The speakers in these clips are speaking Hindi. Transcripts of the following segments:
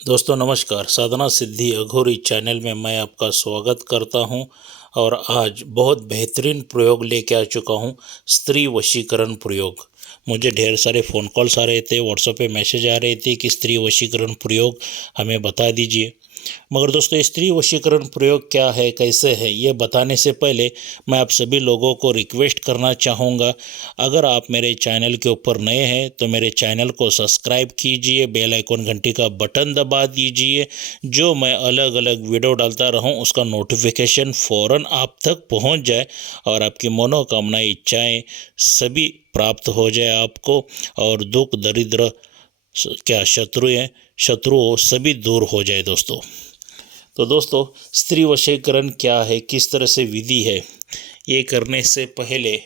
दोस्तों नमस्कार। साधना सिद्धि अघोरी चैनल में मैं आपका स्वागत करता हूं और आज बहुत बेहतरीन प्रयोग लेके आ चुका हूं, स्त्री वशीकरण प्रयोग। मुझे ढेर सारे फ़ोन कॉल्स आ रहे थे, व्हाट्सएप पे मैसेज आ रहे थे कि स्त्री वशीकरण प्रयोग हमें बता दीजिए। मगर दोस्तों स्त्री वशीकरण प्रयोग क्या है, कैसे है, ये बताने से पहले मैं आप सभी लोगों को रिक्वेस्ट करना चाहूँगा, अगर आप मेरे चैनल के ऊपर नए हैं तो मेरे चैनल को सब्सक्राइब कीजिए, बेल आइकन घंटी का बटन दबा दीजिए। जो मैं अलग अलग वीडियो डालता रहूं उसका नोटिफिकेशन फ़ौरन आप तक पहुंच जाए और आपकी मनोकामनाएं, इच्छाएं सभी प्राप्त हो जाए आपको, और दुख दरिद्र क्या शत्रुओं सभी दूर हो जाए दोस्तों। तो दोस्तों स्त्री वशीकरण क्या है, किस तरह से विधि है, ये करने से पहले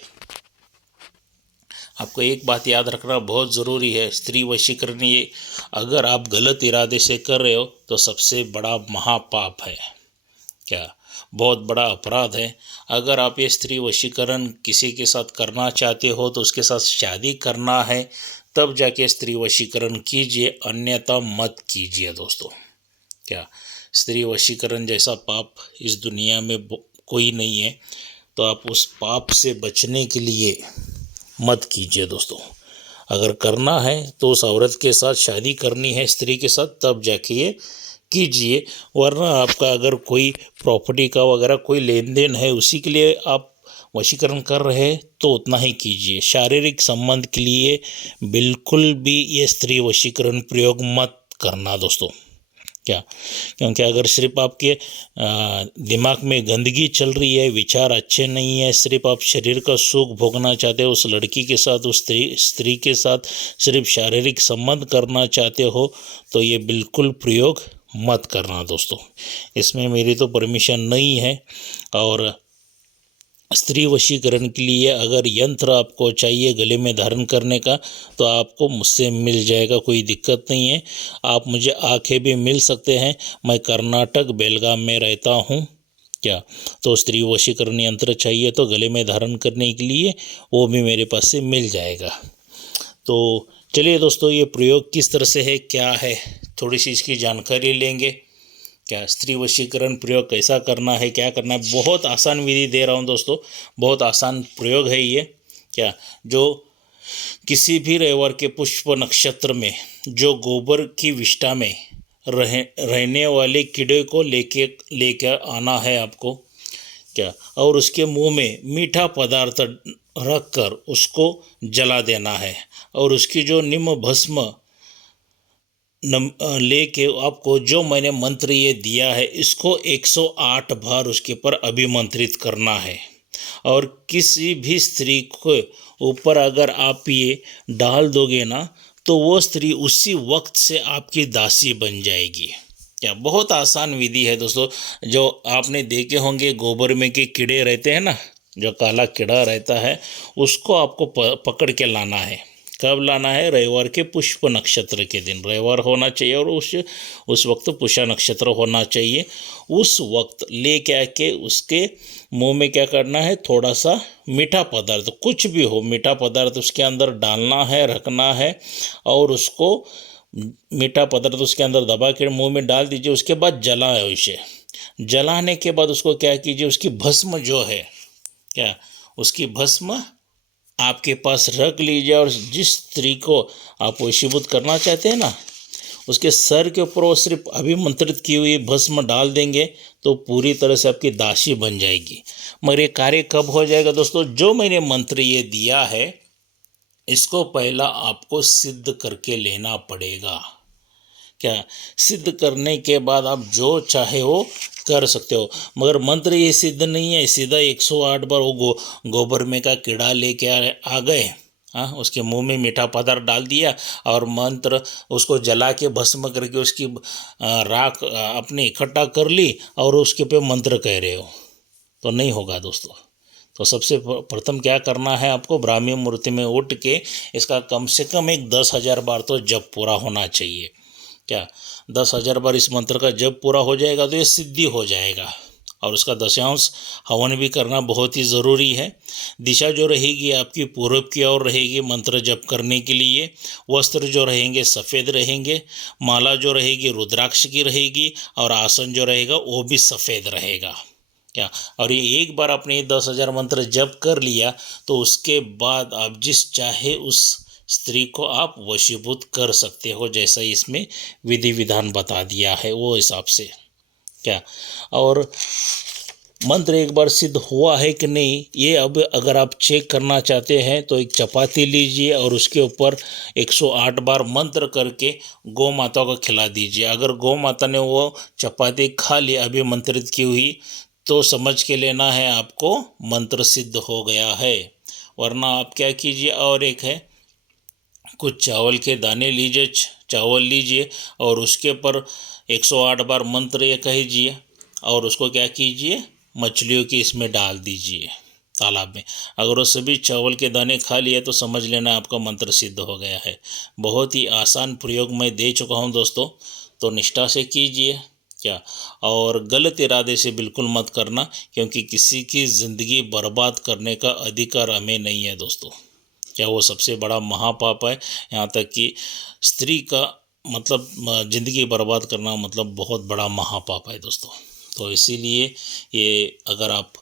आपको एक बात याद रखना बहुत ज़रूरी है। स्त्री वशीकरण ये अगर आप गलत इरादे से कर रहे हो तो सबसे बड़ा महापाप है, क्या बहुत बड़ा अपराध है। अगर आप ये स्त्री वशीकरण किसी के साथ करना चाहते हो तो उसके साथ शादी करना है, तब जाके स्त्री वशीकरण कीजिए, अन्यथा मत कीजिए दोस्तों। क्या स्त्री वशीकरण जैसा पाप इस दुनिया में कोई नहीं है, तो आप उस पाप से बचने के लिए मत कीजिए दोस्तों। अगर करना है तो उस औरत के साथ शादी करनी है, स्त्री के साथ, तब जाके ये कीजिए। वरना आपका अगर कोई प्रॉपर्टी का वगैरह कोई लेन देन है, उसी के लिए आप वशीकरण कर रहे हैं तो उतना ही कीजिए। शारीरिक संबंध के लिए बिल्कुल भी ये स्त्री वशीकरण प्रयोग मत करना दोस्तों। क्या क्योंकि अगर सिर्फ आपके दिमाग में गंदगी चल रही है, विचार अच्छे नहीं है, सिर्फ आप शरीर का सुख भोगना चाहते हो, उस लड़की के साथ, उस स्त्री के साथ सिर्फ शारीरिक संबंध करना चाहते हो, तो ये बिल्कुल प्रयोग मत करना दोस्तों। इसमें मेरी तो परमिशन नहीं है। और स्त्री वशीकरण के लिए अगर यंत्र आपको चाहिए गले में धारण करने का तो आपको मुझसे मिल जाएगा, कोई दिक्कत नहीं है। आप मुझे आके भी मिल सकते हैं। मैं कर्नाटक बेलगाम में रहता हूँ। क्या तो स्त्री वशीकरण यंत्र चाहिए तो गले में धारण करने के लिए वो भी मेरे पास से मिल जाएगा। तो चलिए दोस्तों, ये प्रयोग किस तरह से है, क्या है, थोड़ी सी इसकी जानकारी लेंगे। क्या स्त्री वशीकरण प्रयोग कैसा करना है, क्या करना है, बहुत आसान विधि दे रहा हूँ दोस्तों, बहुत आसान प्रयोग है ये। क्या जो किसी भी रविवार के पुष्प नक्षत्र में जो गोबर की विष्ठा में रहने वाले कीड़े को लेकर आना है आपको। क्या और उसके मुंह में मीठा पदार्थ रख कर उसको जला देना है, और उसकी जो निम्न भस्म लेके आपको जो मैंने मंत्र ये दिया है, इसको 108 बार उसके ऊपर अभिमंत्रित करना है। और किसी भी स्त्री को ऊपर अगर आप ये डाल दोगे ना, तो वो स्त्री उसी वक्त से आपकी दासी बन जाएगी। क्या बहुत आसान विधि है दोस्तों। जो आपने देखे होंगे गोबर में के कीड़े रहते हैं ना, जो काला कीड़ा रहता है, उसको आपको पकड़ के लाना है। कब लाना है? रविवार के पुष्प नक्षत्र के दिन रविवार होना चाहिए, और उस वक्त पुष्य नक्षत्र होना चाहिए। उस वक्त ले के आके उसके मुंह में क्या करना है, थोड़ा सा मीठा पदार्थ, कुछ भी हो मीठा पदार्थ उसके अंदर डालना है, रखना है, और उसको मीठा पदार्थ उसके अंदर दबा के मुंह में डाल दीजिए। उसके बाद जलाए उसे। जलाने के बाद उसको क्या कीजिए, उसकी भस्म जो है, क्या उसकी भस्म आपके पास रख लीजिए, और जिस स्त्री को आप वशीभूत करना चाहते हैं ना, उसके सर के ऊपर वो सिर्फ अभिमंत्रित की हुई भस्म डाल देंगे तो पूरी तरह से आपकी दासी बन जाएगी। मगर ये कार्य कब हो जाएगा दोस्तों? जो मैंने मंत्र ये दिया है, इसको पहला आपको सिद्ध करके लेना पड़ेगा। क्या सिद्ध करने के बाद आप जो चाहे वो कर सकते हो। मगर मंत्र ये सिद्ध नहीं है, सीधा 108 बार वो गोबर में का कीड़ा लेके आ गए, हाँ, उसके मुंह में मीठा पदार्थ डाल दिया और मंत्र उसको जला के भस्म करके उसकी राख अपने इकट्ठा कर ली और उसके पे मंत्र कह रहे हो, तो नहीं होगा दोस्तों। तो सबसे प्रथम क्या करना है, आपको ब्राह्मी मुहूर्त में उठ के इसका कम से कम एक 10,000 बार तो जप पूरा होना चाहिए। क्या 10,000 बार इस मंत्र का जप पूरा हो जाएगा तो ये सिद्धि हो जाएगा। और उसका दशांश हवन भी करना बहुत ही ज़रूरी है। दिशा जो रहेगी आपकी पूर्व की ओर रहेगी मंत्र जप करने के लिए। वस्त्र जो रहेंगे सफ़ेद रहेंगे। माला जो रहेगी रुद्राक्ष की रहेगी और आसन जो रहेगा वो भी सफ़ेद रहेगा। क्या और ये एक बार आपने 10,000 मंत्र जप कर लिया तो उसके बाद आप जिस चाहे उस स्त्री को आप वशीभूत कर सकते हो, जैसा इसमें विधि विधान बता दिया है वो हिसाब से। क्या और मंत्र एक बार सिद्ध हुआ है कि नहीं, ये अब अगर आप चेक करना चाहते हैं तो एक चपाती लीजिए और उसके ऊपर 108 बार मंत्र करके गौ माता को खिला दीजिए। अगर गौ माता ने वो चपाती खा ली अभी मंत्रित की हुई तो समझ के लेना है आपको मंत्र सिद्ध हो गया है। वरना आप क्या कीजिए, और एक है कुछ चावल के दाने लीजिए, चावल लीजिए और उसके ऊपर 108 बार मंत्र ये कहिए और उसको क्या कीजिए, मछलियों की इसमें डाल दीजिए तालाब में। अगर वो सभी चावल के दाने खा लिए तो समझ लेना आपका मंत्र सिद्ध हो गया है। बहुत ही आसान प्रयोग मैं दे चुका हूँ दोस्तों, तो निष्ठा से कीजिए। क्या और गलत इरादे से बिल्कुल मत करना, क्योंकि किसी की ज़िंदगी बर्बाद करने का अधिकार हमें नहीं है दोस्तों। क्या वो सबसे बड़ा महापाप है। यहाँ तक कि स्त्री का मतलब ज़िंदगी बर्बाद करना मतलब बहुत बड़ा महापाप है दोस्तों। तो इसीलिए ये अगर आप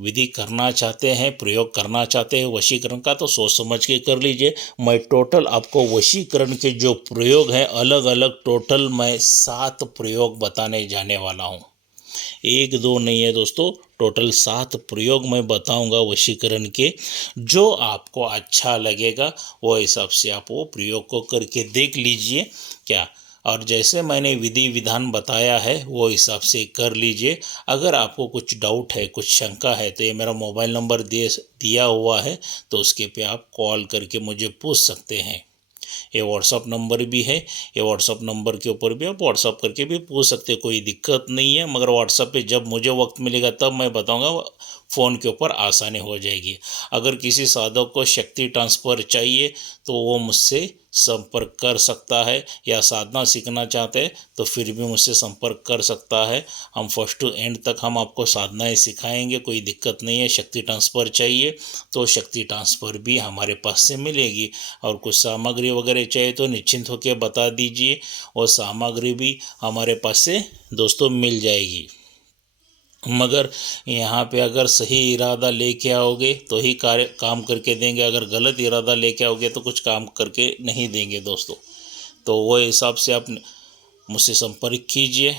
विधि करना चाहते हैं, प्रयोग करना चाहते हैं वशीकरण का, तो सोच समझ के कर लीजिए। मैं टोटल आपको वशीकरण के जो प्रयोग हैं अलग अलग टोटल मैं 7 प्रयोग बताने जाने वाला हूँ। 1 2 नहीं है दोस्तों, टोटल 7 प्रयोग मैं बताऊंगा वशीकरण के। जो आपको अच्छा लगेगा वो हिसाब से आप वो प्रयोग को करके देख लीजिए। क्या और जैसे मैंने विधि विधान बताया है वो हिसाब से कर लीजिए। अगर आपको कुछ डाउट है, कुछ शंका है, तो ये मेरा मोबाइल नंबर दिया हुआ है, तो उसके पे आप कॉल करके मुझे पूछ सकते हैं। ये व्हाट्सअप नंबर भी है, ये व्हाट्सअप नंबर के ऊपर भी आप व्हाट्सअप करके भी पूछ सकते, कोई दिक्कत नहीं है। मगर व्हाट्सअप पे जब मुझे वक्त मिलेगा तब मैं बताऊंगा, फ़ोन के ऊपर आसानी हो जाएगी। अगर किसी साधक को शक्ति ट्रांसफ़र चाहिए तो वो मुझसे संपर्क कर सकता है, या साधना सीखना चाहते हैं तो फिर भी मुझसे संपर्क कर सकता है। हम फर्स्ट टू एंड तक हम आपको साधनाएं सिखाएंगे, कोई दिक्कत नहीं है। शक्ति ट्रांसफ़र चाहिए तो शक्ति ट्रांसफ़र भी हमारे पास से मिलेगी। और कुछ सामग्री वगैरह चाहिए तो निश्चिंत होकर बता दीजिए, और सामग्री भी हमारे पास से दोस्तों मिल जाएगी। मगर यहाँ पे अगर सही इरादा लेके आओगे तो ही काम करके देंगे, अगर गलत इरादा लेके आओगे तो कुछ काम करके नहीं देंगे दोस्तों। तो वो हिसाब से आप मुझसे संपर्क कीजिए।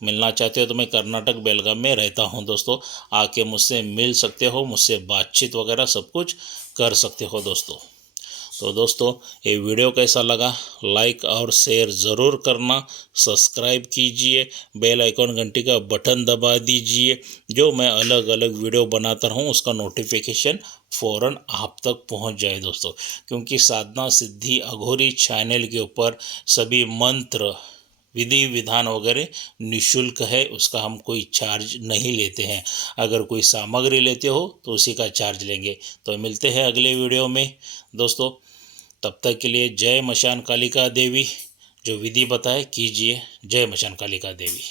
मिलना चाहते हो तो मैं कर्नाटक बेलगाम में रहता हूँ दोस्तों, आके मुझसे मिल सकते हो, मुझसे बातचीत वगैरह सब कुछ कर सकते हो दोस्तों। तो दोस्तों ये वीडियो कैसा लगा, लाइक और शेयर ज़रूर करना, सब्सक्राइब कीजिए, बेल आइकॉन घंटी का बटन दबा दीजिए। जो मैं अलग अलग वीडियो बनाता रहूँ उसका नोटिफिकेशन फ़ौरन आप तक पहुंच जाए दोस्तों। क्योंकि साधना सिद्धि अघोरी चैनल के ऊपर सभी मंत्र विधि विधान वगैरह निःशुल्क है, उसका हम कोई चार्ज नहीं लेते हैं। अगर कोई सामग्री लेते हो तो उसी का चार्ज लेंगे। तो मिलते हैं अगले वीडियो में दोस्तों, तब तक के लिए जय मशान कालिका देवी। जो विधि बताए कीजिए। जय मशान कालिका देवी।